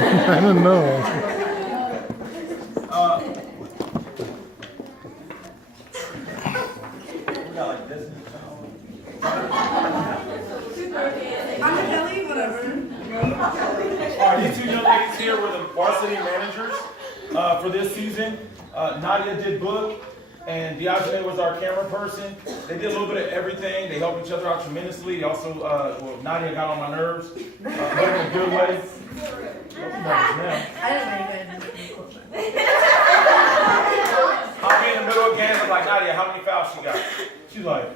I don't know. We got like this. I'm Kelly, whatever. All right, these two young ladies here were the varsity managers for this season. Nadia did book, and Diogene was our camera person. They did a little bit of everything. They helped each other out tremendously. They also, well, Nadia got on my nerves, but in a good way. I didn't make it. I'll be in the middle of games. I'm like, Nadia, how many fouls she got? She's like,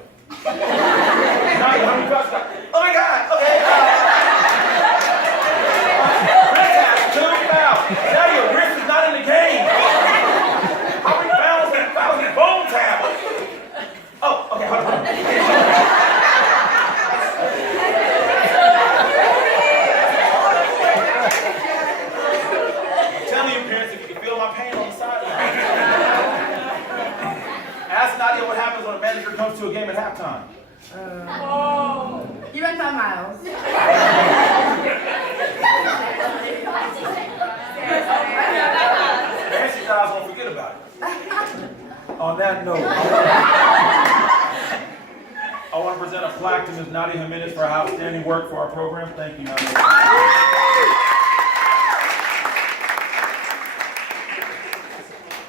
Nadia, how many fouls she got? Oh my God, okay. Wrist tap, 2 fouls. Nadia, wrist is not in the game. How many fouls and fouls and bone tap? Oh, okay, hold on. I'm telling you, parents, if you can feel my pain on the sideline. Ask Nadia what happens when a manager comes to a game at halftime. You went 10 miles. Nancy guys won't forget about it. On that note, I want to present a plaque to Ms. Nadia Jimenez for her outstanding work for our program. Thank you, Nadia.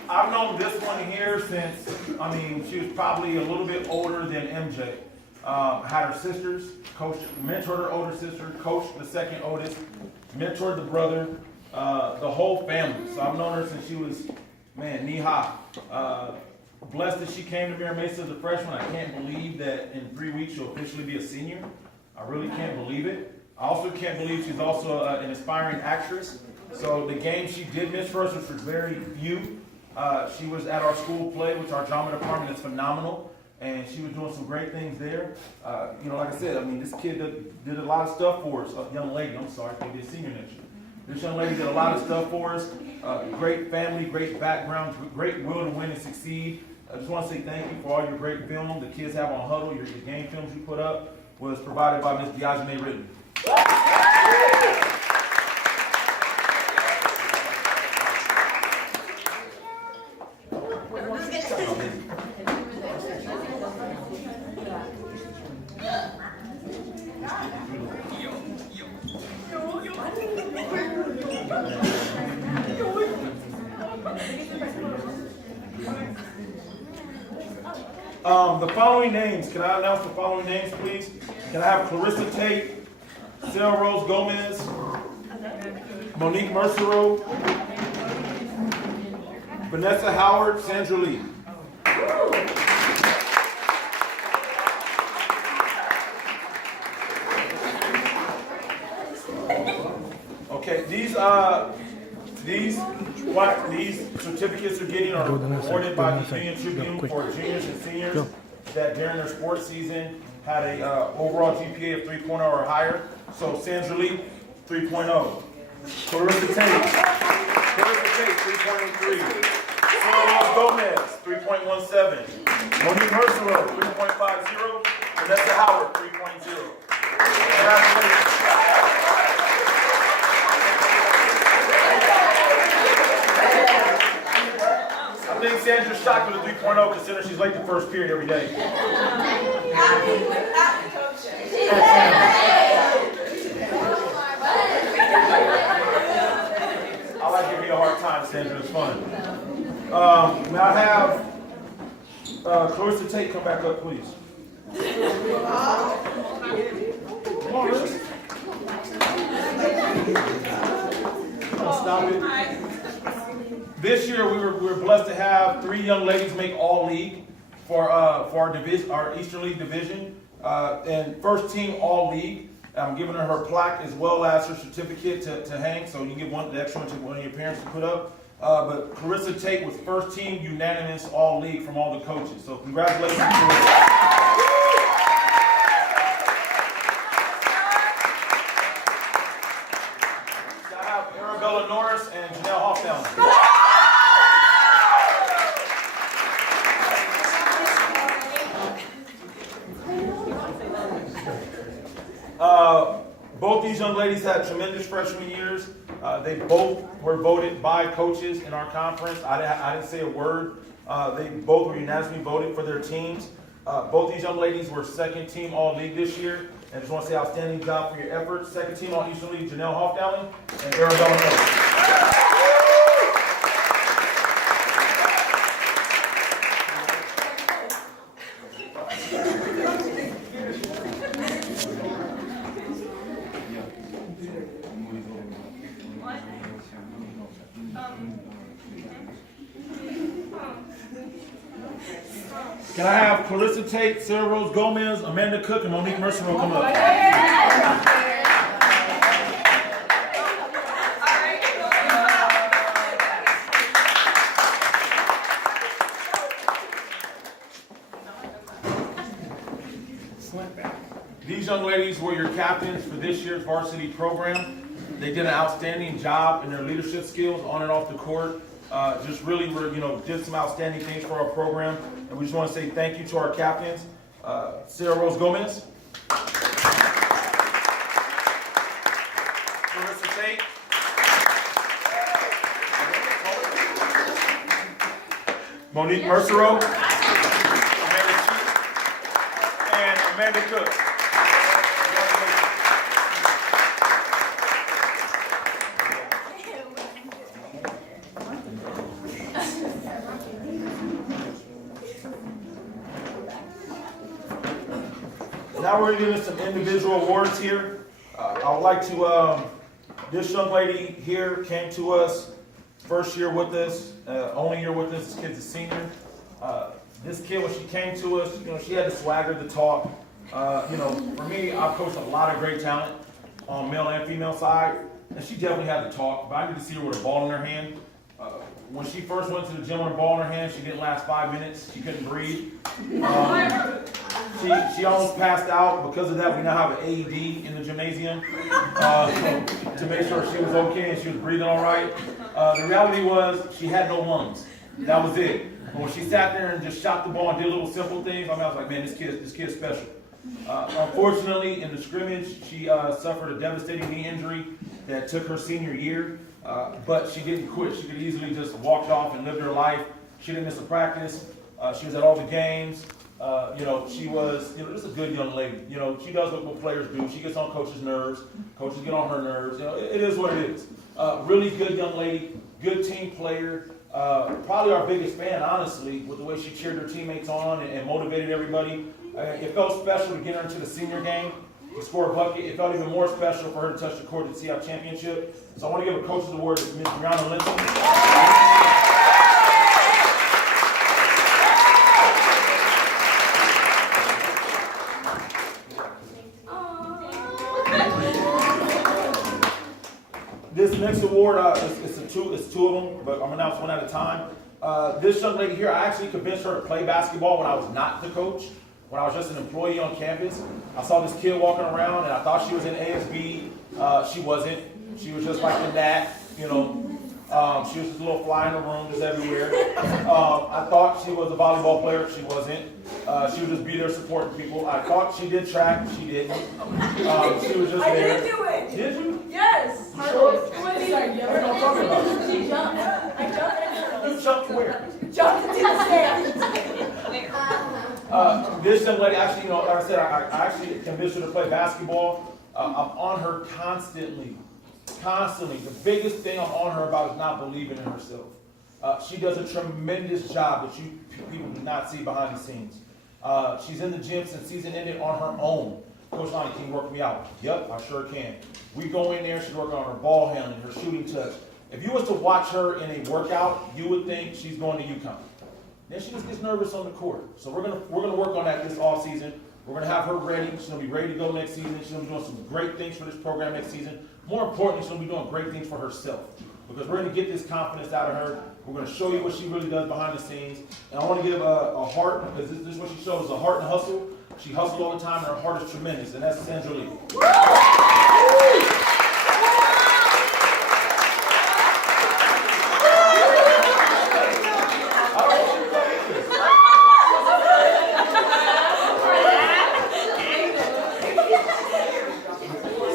I've known this one here since, she was probably a little bit older than MJ. Had her sisters, coached, mentored her older sister, coached the second oldest, mentored the brother, the whole family. So I've known her since she was, knee high. Blessed that she came to Mira Mesa as a freshman. I can't believe that in 3 weeks she'll officially be a senior. I really can't believe it. I also can't believe she's also an aspiring actress. So the game she did miss for us, which was very few, she was at our school play, which our drama department is phenomenal. And she was doing some great things there. Like I said, this kid did a lot of stuff for us. Young lady, I'm sorry, she'll be a senior next year. This young lady did a lot of stuff for us. Great family, great background, great will to win and succeed. I just want to say thank you for all your great film the kids have on Huddle. Your game films you put up was provided by Ms. Diogene Ritten. The following names, can I announce the following names, please? Can I have Clarissa Tate, Sarah Rose Gomez, Monique Mercero, Vanessa Howard, Sandra Lee. Okay, these certificates are getting are awarded by the Union Tribune for juniors and seniors that during their sports season had a overall GPA of 3.0 or higher. So Sandra Lee, 3.0. Clarissa Tate, 3.83. Sarah Rose Gomez, 3.17. Monique Mercero, 3.50. Vanessa Howard, 3.0. Congratulations. I think Sandra's shocked with a 3.0 considering she's late the first period every day. I like giving you a hard time, Sandra. It's fun. May I have Clarissa Tate come back up, please? Come on, Rick. Stop it. This year we were blessed to have 3 young ladies make all league for our division, our Eastern League division, and first team all league. I'm giving her plaque as well as her certificate to hang, so you can get the extra one to one of your parents to put up. But Clarissa Tate was first team unanimous all league from all the coaches. So congratulations, Clarissa. I have Arabella Norris and Janelle Hoffdown. Both these these young ladies had tremendous freshman years. They both were voted by coaches in our conference. I didn't say a word. They both were unanimously voted for their teams. Both these young ladies were second team All-League this year. And I just want to say outstanding job for your efforts. Second team All-Eastern League, Janelle Hoffdowling and Arabella Miller. Can I have Clarissa Tate, Sarah Rose Gomez, Amanda Cook, and Monique Mercer will come up? These young ladies were your captains for this year's varsity program. They did an outstanding job in their leadership skills on and off the court. Just really were, did some outstanding things for our program. And we just want to say thank you to our captains, Sarah Rose Gomez, Clarissa Tate, Monique Mercero, and Amanda Cook. Now we're going to give some individual awards here. I would like to, this young lady here came to us, first year with us, only year with us. This kid's a senior. This kid, when she came to us, she had the swagger to talk. For me, I've coached a lot of great talent on male and female side, and she definitely had to talk, but I need to see her with a ball in her hand. When she first went to the gym with a ball in her hand, she didn't last 5 minutes. She couldn't breathe. She almost passed out. Because of that, we now have an AED in the gymnasium to make sure she was okay and she was breathing all right. The reality was she had no lungs. That was it. But when she sat there and just shot the ball and did little simple things, I was like, man, this kid's special. Unfortunately, in the scrimmage, she suffered a devastating knee injury that took her senior year. But she didn't quit. She could easily just walked off and lived her life. She didn't miss a practice. She was at all the games. She was, just a good young lady. She does what players do. She gets on coaches' nerves. Coaches get on her nerves. It is what it is. Really good young lady, good team player. Probably our biggest fan, honestly, with the way she cheered her teammates on and motivated everybody. It felt special to get her into the senior game. To score a bucket. It felt even more special for her to touch the court at the CF Championship. So I want to give a coach's award to Ms. Brianna Linton. This next award, it's two of them, but I'm going to announce one at a time. This young lady here, I actually convinced her to play basketball when I was not the coach. When I was just an employee on campus, I saw this kid walking around and I thought she was in ASB. She wasn't. She was just like the Nat, she was just a little fly in the room, just everywhere. I thought she was a volleyball player. She wasn't. She would just be there supporting people. I thought she did track. She didn't. She was just there. I did do it. Did you? Yes. You sure? What are you talking about? She jumped. I jumped and You jumped where? jumped into the stands. This young lady, actually, like I said, I actually convinced her to play basketball. I'm on her constantly. The biggest thing I'm on her about is not believing in herself. She does a tremendous job that you people do not see behind the scenes. She's in the gym since season ended on her own. Coach Lonnie, can you work me out? Yep, I sure can. We go in there, she's working on her ball handling, her shooting touch. If you was to watch her in a workout, you would think she's going to UConn. Then she just gets nervous on the court. So we're gonna work on that this off season. We're gonna have her ready. She's gonna be ready to go next season. She's gonna be doing some great things for this program next season. More importantly, she's gonna be doing great things for herself. Because we're gonna get this confidence out of her. We're gonna show you what she really does behind the scenes. And I want to give a heart, because this is what she shows, a heart and hustle. She hustles all the time and her heart is tremendous, and that's Sandra Lee.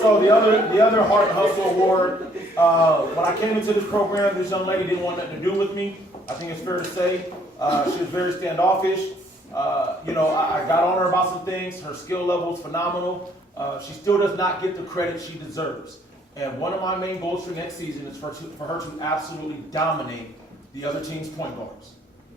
So the another Heart and Hustle Award. When I came into this program, this young lady didn't want nothing to do with me. I think it's fair to say. She was very standoffish. I got on her about some things. Her skill level is phenomenal. She still does not get the credit she deserves. And one of my main goals for next season is for her to absolutely dominate the other team's point guards.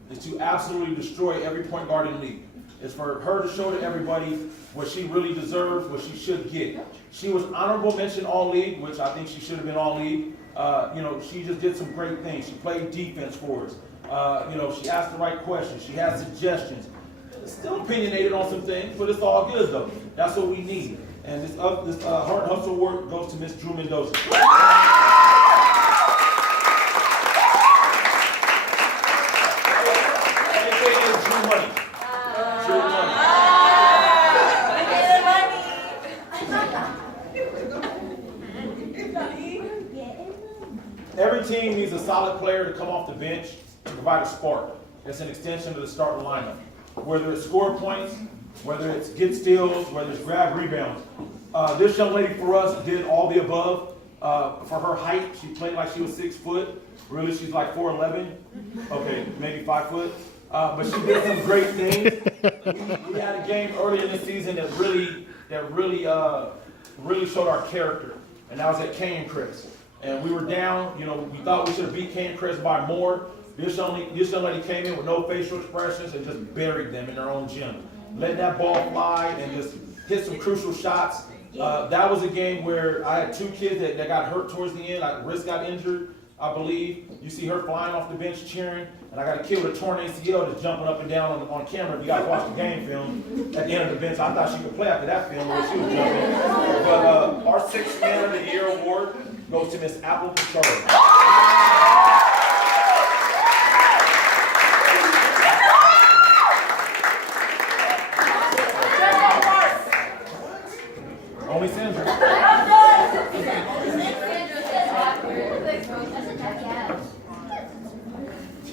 Is to absolutely destroy every point guard in the league. It's for her to show to everybody what she really deserves, what she should get. She was honorable mention all league, which I think she should have been all league. She just did some great things. She played defense for us. She asked the right questions. She had suggestions. Still opinionated on some things, but it's all good though. That's what we need. And this Heart and Hustle Award goes to Miss Drew Mendoza. Every team needs a solid player to come off the bench to provide a spark. It's an extension of the starting lineup. Whether it's score points, whether it's get steals, whether it's grab rebounds. This young lady for us did all the above. For her height, she played like she was 6 foot. Really, she's like 4'11". Okay, maybe 5 foot. But she did some great things. We had a game early in the season that really showed our character, and that was at Canyoncrist. And we were down. We thought we should have beat Canyoncrist by more. This young lady came in with no facial expressions and just buried them in their own gym. Let that ball fly and just hit some crucial shots. That was a game where I had 2 kids that got hurt towards the end. Wrist got injured, I believe. You see her flying off the bench cheering. And I got a kid with a torn ACL that's jumping up and down on camera. If you guys watch the game film, at the end of the bench, I thought she could play after that film where she was jumping. But our 6th Man of the Year award goes to Miss Apple Pichardo. Only Sandra.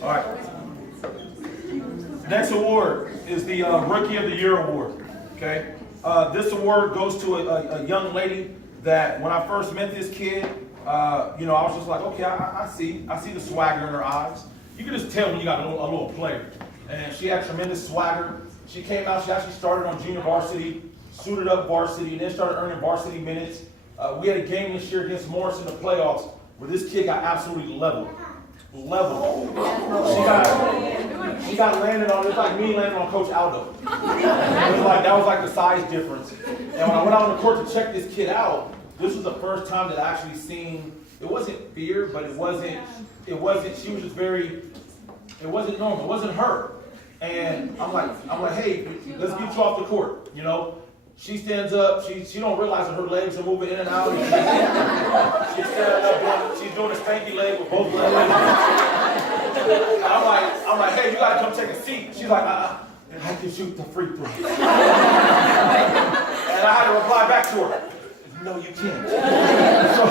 All right. Next award is the Rookie of the Year award. Okay. This award goes to a young lady that when I first met this kid, I was just like, okay, I see the swagger in her eyes. You can just tell when you got a little player. And she had tremendous swagger. She came out. She actually started on junior varsity, suited up varsity, and then started earning varsity minutes. We had a game this year against Morris in the playoffs where this kid got absolutely leveled. She got landed on, it's like me landing on Coach Aldo. That was like the size difference. And when I went out on the court to check this kid out, this was the first time that I actually seen, it wasn't fear, but it wasn't, she was just it wasn't normal, it wasn't her. And I'm like, hey, let's get you off the court, She stands up, she don't realize that her legs are moving in and out. She's standing up, she's doing a spanky leg with both legs. And I'm like, hey, you gotta come take a seat. She's like, I can shoot the free throw. And I had to reply back to her, no, you can't. So,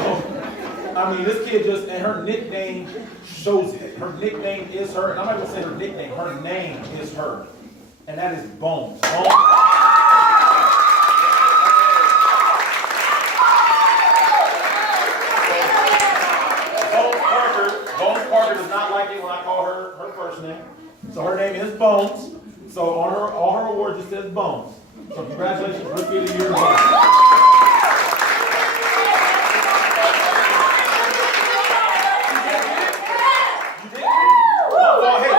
this kid and her nickname shows it. Her nickname is her, and I'm not gonna say her nickname, her name is her. And that is Bones. Bones Parker does not like it when I call her first name. So her name is Bones. So on all her awards it says Bones. So congratulations, Rookie of the Year, Bones. You did? Well, hey,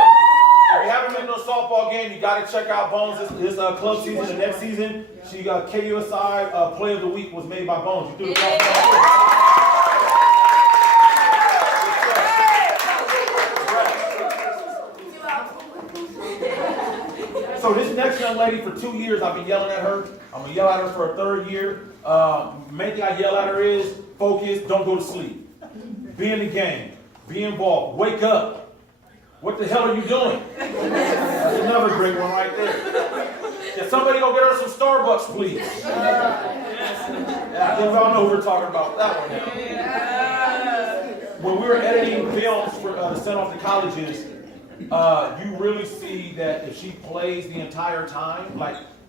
if you haven't been to a softball game, you got to check out Bones this club season. The next season, she got KUSI Play of the Week was made by Bones. You threw the softball. So this next young lady, for 2 years, I've been yelling at her. I'm going to yell at her for a 3rd year. Main thing I yell at her is, focus, don't go to sleep. Be in the game. Be involved. Wake up. What the hell are you doing? That's another great one right there. Can somebody go get her some Starbucks, please? I think y'all know who we're talking about. That one now. When we were editing films to send off to colleges, you really see that if she plays the entire time,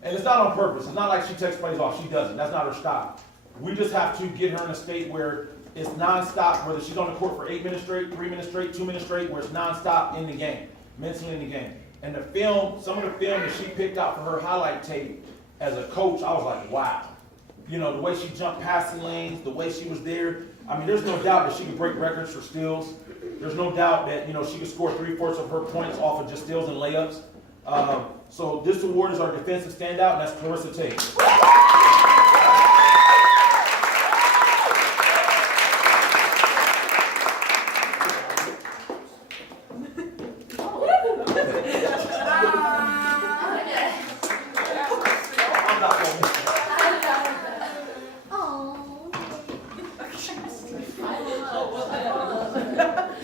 and it's not on purpose. It's not like she takes plays off. She doesn't. That's not her style. We just have to get her in a state where it's nonstop, whether she's on the court for 8 minutes straight, 3 minutes straight, 2 minutes straight, where it's nonstop in the game, mentally in the game. And the film, some of the film that she picked out for her highlight tape, as a coach, I was like, wow. You know, the way she jumped passing lanes, the way she was there. I mean, there's no doubt that she could break records for steals. There's no doubt that, you know, she could score 3/4 of her points off of just steals and layups. So this award is our defensive standout, and that's Clarissa Tate.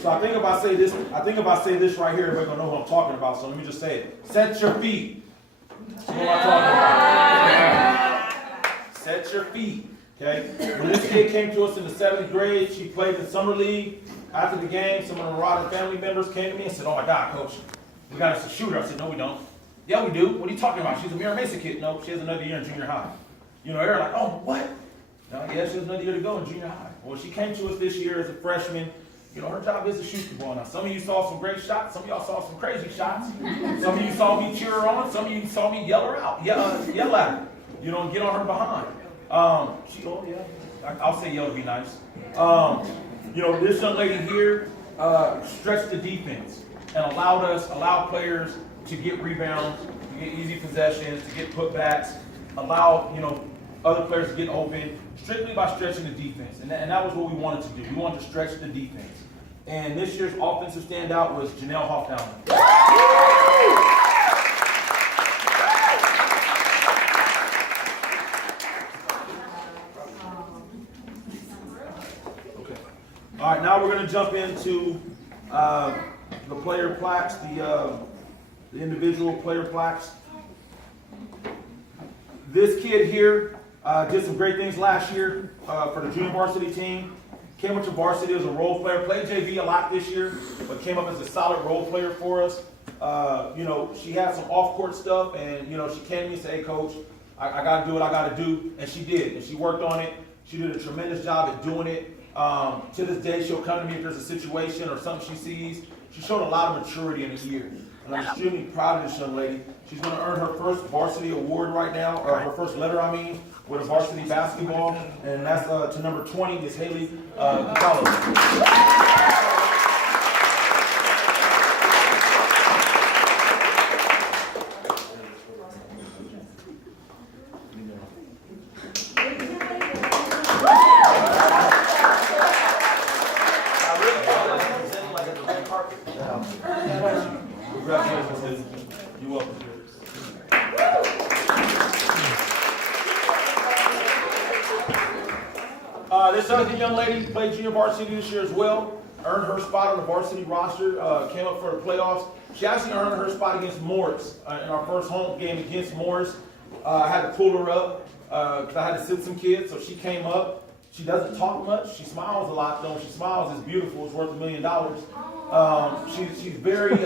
So I think if I say this right here, everybody's gonna know who I'm talking about. So let me just say it. Set your feet. So what am I talking about? Set your feet. Okay. When this kid came to us in the 7th grade, she played the summer league. After the game, some of the Marauder family members came to me and said, "Oh my God, coach, we got us a shooter." I said, "No, we don't." "Yeah, we do." "What are you talking about? She's a Mira Mesa kid." "No, she has another year in junior high." You know, they're like, "Oh, what?" "No, yeah, she has another year to go in junior high." Well, she came to us this year as a freshman. You know, her job is to shoot the ball. Now, some of you saw some great shots. Some of y'all saw some crazy shots. Some of you saw me cheer her on. Some of you saw me yell her out, yell at her. You know, get on her behind. I'll say yell to be nice. You know, this young lady here stretched the defense and allowed players to get rebounds, to get easy possessions, to get putbacks, allow, you know, other players to get open, strictly by stretching the defense. And that was what we wanted to do. We wanted to stretch the defense. And this year's offensive standout was Janelle Hoffdown. Okay. All right, now we're going to jump into the player plaques, the individual player plaques. This kid here did some great things last year for the junior varsity team. Came up to varsity as a role player. Played JV a lot this year, but came up as a solid role player for us. You know, she had some off-court stuff, and, you know, she came to me and said, "Hey, Coach, I got to do what I got to do." And she did, and she worked on it. She did a tremendous job at doing it. To this day, she'll come to me if there's a situation or something she sees. She showed a lot of maturity in a year, and I'm extremely proud of this young lady. She's going to earn her first varsity award right now, or her first letter, with a varsity basketball, and that's to number 20, Miss Haley Gonzalez. Congratulations, you're welcome. This other young lady played junior varsity this year as well. Earned her spot on the varsity roster. Came up for the playoffs. She actually earned her spot against Morris in our first home game against Morris. I had to pull her up because I had to sit some kids, so she came up. She doesn't talk much. She smiles a lot, though. When she smiles, it's beautiful. It's worth $1 million. She's very.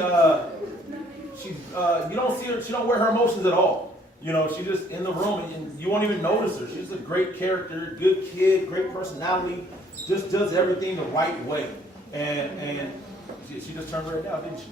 You don't see her. She don't wear her emotions at all. You know, she's just in the room, and you won't even notice her. She's a great character, good kid, great personality. Just does everything the right way. And she just turned red now, didn't she?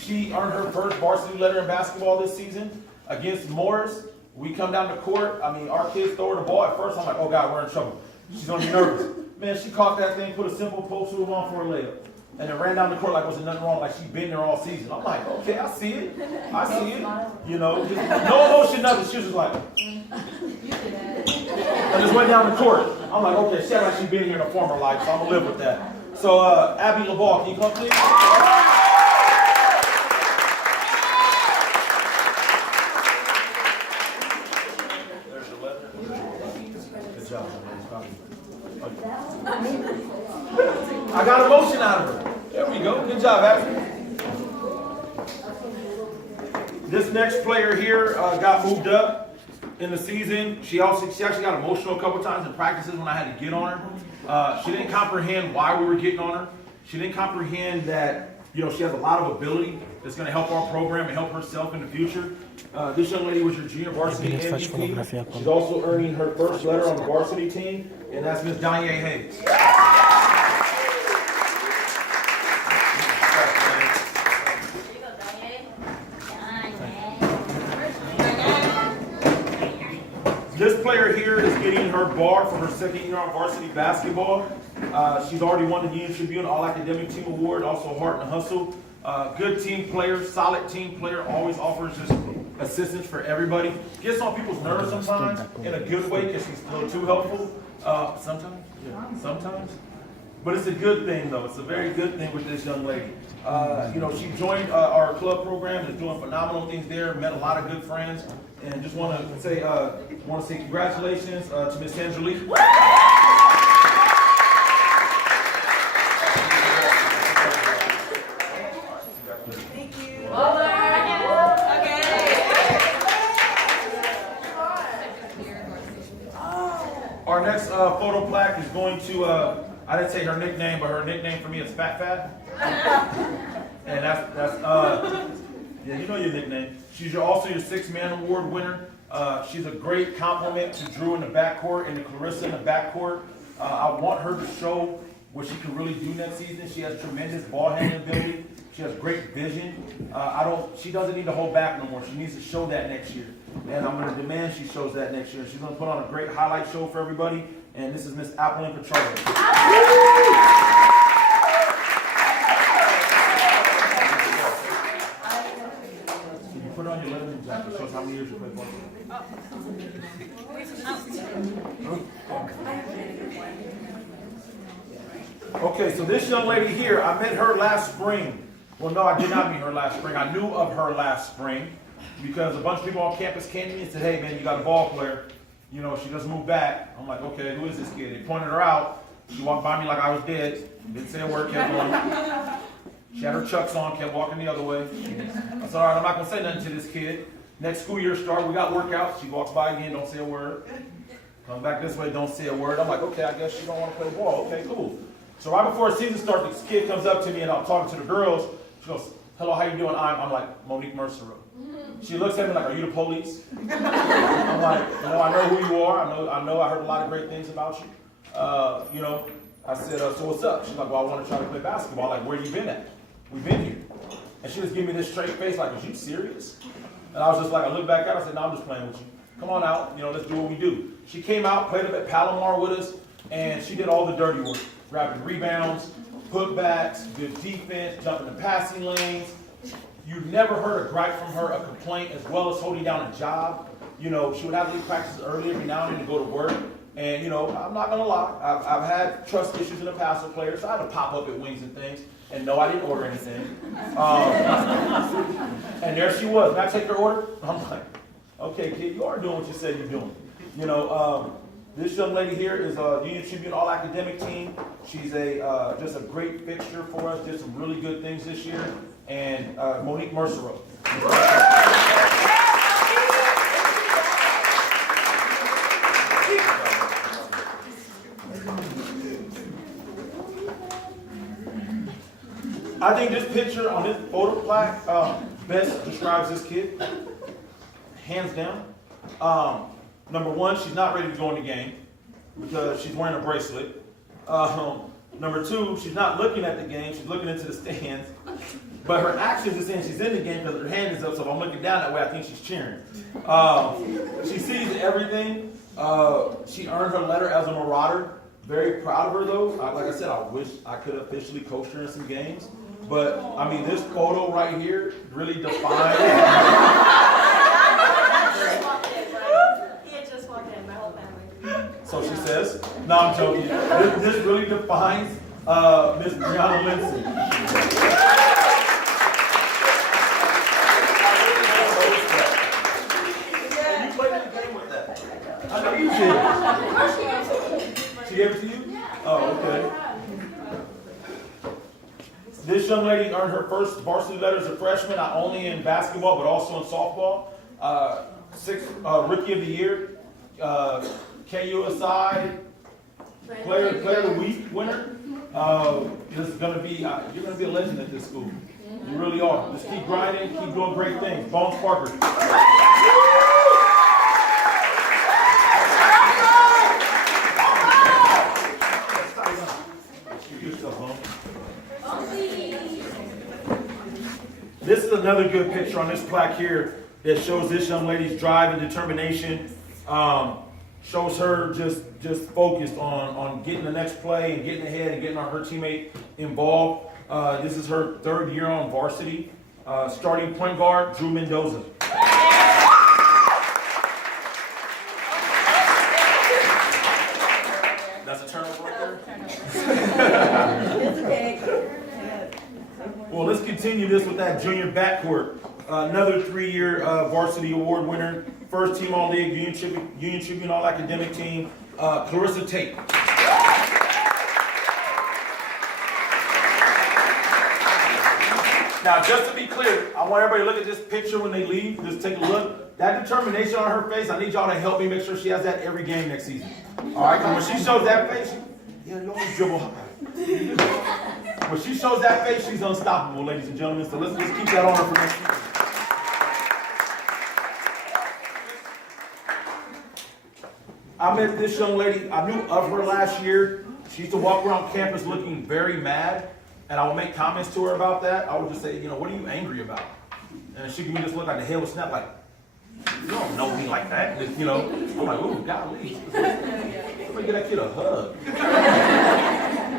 She earned her first varsity letter in basketball this season against Morris. We come down the court. I mean, our kids throw her the ball. At first, I'm like, "Oh God, we're in trouble. She's gonna be nervous." Man, she caught that thing, put a simple post move on for a layup, and then ran down the court like wasn't nothing wrong, like she'd been there all season. I'm like, "Okay, I see it. I see it." You know, just no emotion, nothing. She was just like, and just went down the court. I'm like, "Okay, she act like she's been here in a former life, so I'm gonna live with that." So, Abby LaValle, can you come please? There's your letter. Good job. I got emotion out of her. There we go. Good job, Abby. This next player here got moved up in the season. She actually got emotional a couple times in practices when I had to get on her. She didn't comprehend why we were getting on her. She didn't comprehend that, You know, she has a lot of ability that's going to help our program and help herself in the future. This young lady was your junior varsity MVP. She's also earning her first letter on the varsity team, and that's Miss Danye Hayes. This player here is getting her bar for her second year on varsity basketball. She's already won the Union Tribune All-Academic Team Award, also Heart and Hustle. Good team player, solid team player, always offers just assistance for everybody. Gets on people's nerves sometimes in a good way because she's a little too helpful. Sometimes, yeah, sometimes. But it's a good thing though. It's a very good thing with this young lady. You know, she joined our club program and is doing phenomenal things there. Met a lot of good friends, and just want to say congratulations to Miss Angelique. Our next photo plaque is going to, I didn't say her nickname, but her nickname for me is Fat Fat. And that's yeah, you know your nickname. She's also your 6-man award winner. She's a great compliment to Drew in the backcourt and to Clarissa in the backcourt. I want her to show what she can really do next season. She has tremendous ball handling ability. She has great vision. She doesn't need to hold back no more. She needs to show that next year. And I'm going to demand she shows that next year. She's going to put on a great highlight show for everybody. And this is Miss Appling Petrarca. Can you put on your letterman jacket? Show us how many years you played ball. Okay, so this young lady here, I met her last spring. Well, no, I did not meet her last spring. I knew of her last spring because a bunch of people on campus came to me and said, hey, man, you got a ball player. You know, she doesn't move back. I'm like, okay, who is this kid? They pointed her out. She walked by me like I was dead. Didn't say a word, kept going. She had her chucks on, kept walking the other way. I said, all right, I'm not going to say nothing to this kid. Next school year started, we got workouts. She walks by again, don't say a word. Come back this way, don't say a word. I'm like, okay, I guess she don't want to play ball. Okay, cool. So right before the season starts, this kid comes up to me and I'm talking to the girls. She goes, hello, how you doing? I'm like, Monique Mercer. She looks at me like, are you the police? I'm like, you know, I know who you are. I heard a lot of great things about you. You know, I said, so what's up? She's like, well, I want to try to play basketball. I'm like, where you been at? We've been here. And she was giving me this straight face, like, is you serious? And I was just like, I looked back at her, I said, no, I'm just playing with you. Come on out, you know, let's do what we do. She came out, played up at Palomar with us, and she did all the dirty work. Grabbing rebounds, putbacks, good defense, jumping the passing lanes. You never heard a gripe from her, a complaint, as well as holding down a job. You know, she would have to leave practice early every now and then to go to work. And, you know, I'm not going to lie. I've had trust issues in the past with players, so I had to pop up at Wings and things. And no, I didn't order anything. And there she was. Can I take her order? I'm like, okay, kid, you are doing what you said you're doing. You know, this young lady here is a Union Tribune All-Academic Team. She's just a great fixture for us. Did some really good things this year. And Monique Mercer. I think this picture on this photo plaque best describes this kid, hands down. Number one, she's not ready to go in the game because she's wearing a bracelet. Number two, she's not looking at the game, she's looking into the stands. But her actions are saying she's in the game because her hand is up, so if I'm looking down that way, I think she's cheering. She sees everything. She earned her letter as a Marauder. Very proud of her, though. Like I said, I wish I could officially coach her in some games. But, I mean, this photo right here really defines... So she says, no, I'm joking. This really defines Miss Brianna Lindsay. You played in the game with that. I know you did. She gave it to you? Oh, okay. This young lady earned her first varsity letter as a freshman, not only in basketball, but also in softball. Rookie of the Year. KUSI Player of the Week winner. This is gonna be, you're gonna be a legend at this school. You really are. Just keep grinding, keep doing great things. Bones Parker. This is another good picture on this plaque here that shows this young lady's drive and determination. Shows her just focused on getting the next play and getting ahead and getting her teammate involved. This is her 3rd year on varsity. Starting point guard, Drew Mendoza. That's a turnover right there. Well, let's continue this with that junior backcourt. Another 3-year varsity award winner. First team All-League, Union Tribune All-Academic team, Clarissa Tate. Now, just to be clear, I want everybody to look at this picture when they leave. Just take a look. That determination on her face, I need y'all to help me make sure she has that every game next season. All right, because when she shows that face, yeah, you always dribble high. When she shows that face, she's unstoppable, ladies and gentlemen. So let's just keep that on her for next season. I met this young lady, I knew of her last year. She used to walk around campus looking very mad, and I would make comments to her about that. I would just say, what are you angry about? And she give me this look like the head was snapped, like, you don't know me like that. I'm like, ooh, golly. Somebody get that kid a hug.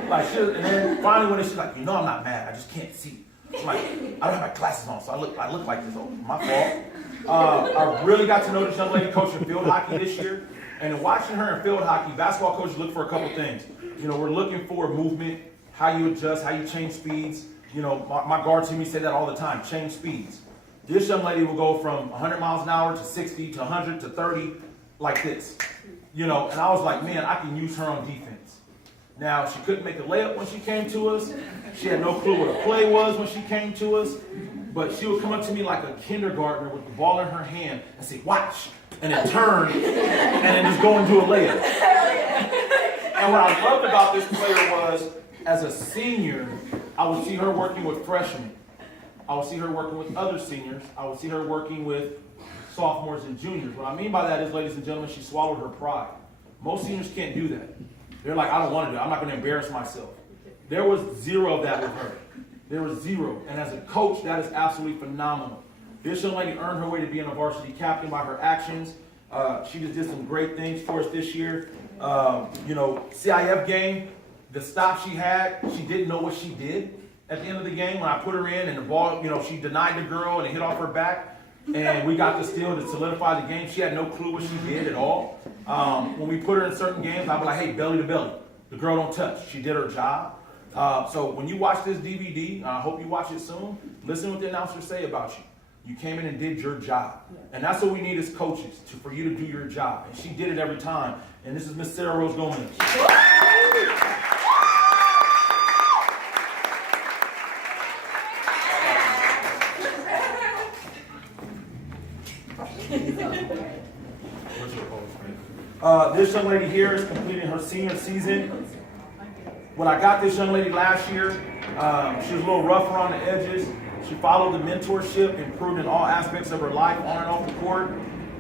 And then finally when she's like, I'm not mad, I just can't see. I'm like, I don't have my glasses on, so I look like this. Oh, my fault. I really got to know this young lady coaching field hockey this year. And in watching her in field hockey, basketball coaches look for a couple things. We're looking for movement, how you adjust, how you change speeds. My guards hear me say that all the time, change speeds. This young lady will go from 100 miles an hour to 60 to 100 to 30 like this. And I was like, man, I can use her on defense. Now, she couldn't make a layup when she came to us. She had no clue what a play was when she came to us. But she would come up to me like a kindergartner with the ball in her hand and say, watch. And then turn and then just go and do a layup. And what I loved about this player was, as a senior, I would see her working with freshmen. I would see her working with other seniors. I would see her working with sophomores and juniors. What I mean by that is, ladies and gentlemen, she swallowed her pride. Most seniors can't do that. They're like, I don't want to do it. I'm not going to embarrass myself. There was zero of that with her. There was zero. And as a coach, that is absolutely phenomenal. This young lady earned her way to being a varsity captain by her actions. She just did some great things for us this year. CIF game, the stop she had, she didn't know what she did at the end of the game. When I put her in and the ball, she denied the girl and it hit off her back. And we got the steal to solidify the game. She had no clue what she did at all. When we put her in certain games, I'd be like, hey, belly to belly. The girl don't touch. She did her job. So when you watch this DVD, I hope you watch it soon, listen what the announcers say about you. You came in and did your job. And that's what we need as coaches, for you to do your job. And she did it every time. And this is Miss Sarah Rose Gomez. This young lady here is completing her senior season. When I got this young lady last year, she was a little rough around the edges. She followed the mentorship, improved in all aspects of her life, on and off the court.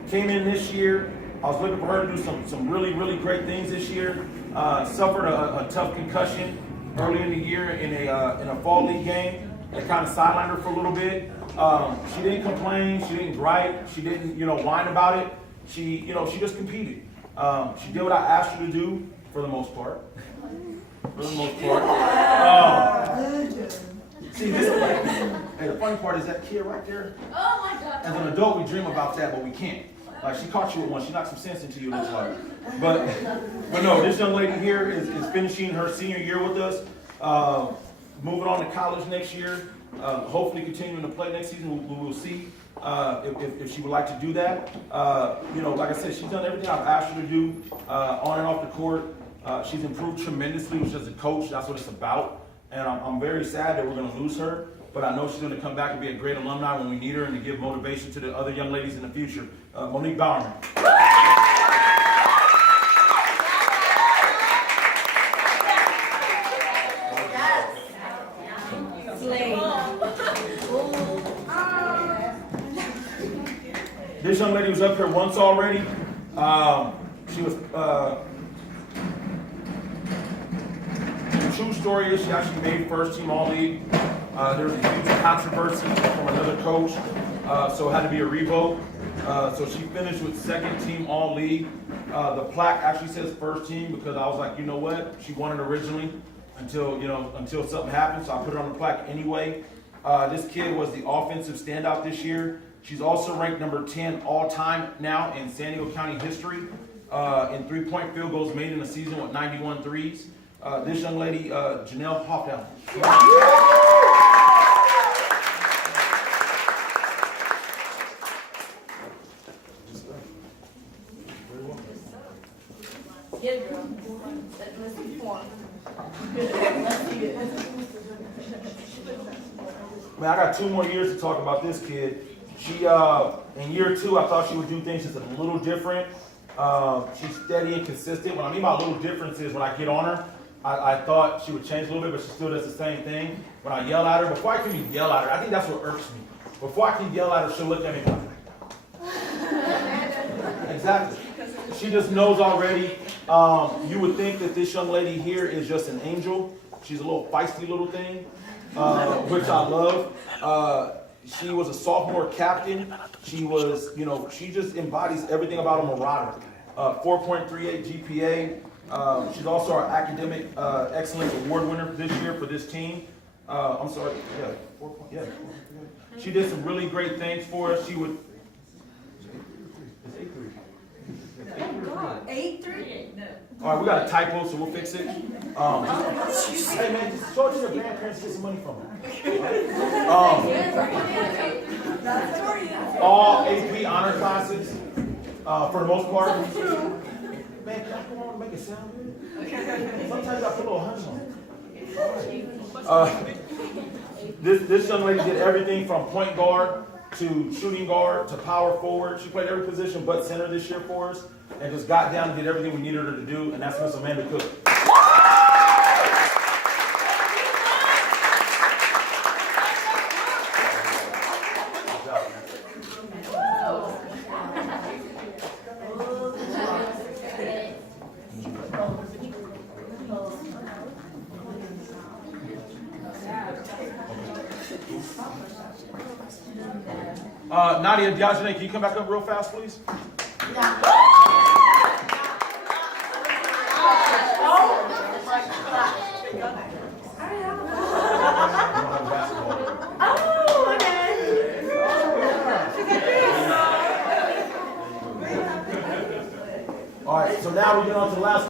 Came in this year. I was looking for her to do some really, really great things this year. Suffered a tough concussion early in the year in a fall league game. That kind of sidelined her for a little bit. She didn't complain. She didn't gripe. She didn't, whine about it. She just competed. She did what I asked her to do for the most part. See, the funny part is that kid right there. Oh my God. As an adult, we dream about that, but we can't. She caught you with one. She knocked some sense into you, looks like. But no, this young lady here is finishing her senior year with us. Moving on to college next year. Hopefully continuing to play next season. We will see if she would like to do that. Like I said, she's done everything I've asked her to do on and off the court. She's improved tremendously, which as a coach, that's what it's about. And I'm very sad that we're going to lose her. But I know she's going to come back and be a great alumni when we need her and to give motivation to the other young ladies in the future. Monique Bowerman. This young lady was up here once already. She was, true story is she actually made first team All-League. There was a huge controversy from another coach, so it had to be a revote. So she finished with second team All-League. The plaque actually says first team because I was like, you know what? She won it originally until something happened, so I put it on the plaque anyway. This kid was the offensive standout this year. She's also ranked number 10 all-time now in San Diego County history in three-point field goals made in a season with 91 threes. This young lady, Janelle Hoffdown. Get it, girl. Let's perform. Let's see it. Man, I got 2 more years to talk about this kid. She, in year 2, I thought she would do things just a little different. She's steady and consistent. What I mean by a little difference is when I get on her, I thought she would change a little bit, but she still does the same thing. When I yell at her, before I can even yell at her, I think that's what irks me. Before I can yell at her, she'll look at me and go, exactly. She just knows already. You would think that this young lady here is just an angel. She's a little feisty little thing, which I love. She was a sophomore captain. She was, she just embodies everything about a marauder. 4.38 GPA. She's also our academic excellence award winner this year for this team. I'm sorry, yeah, 4. Yeah. She did some really great things for us. She would. It's 8-3. 8-3? No. All right, we got a typo, so we'll fix it. Hey man, just show it to your grandparents to get some money from them. All AP honor classes, for the most part. Man, can I come on and make it sound good? Sometimes I put a little honey on it. This young lady did everything from point guard to shooting guard to power forward. She played every position but center this year for us and just got down and did everything we needed her to do, and that's Miss Amanda Cook. Nadia Diogene, can you come back up real fast, please? All right, so now we get on to the last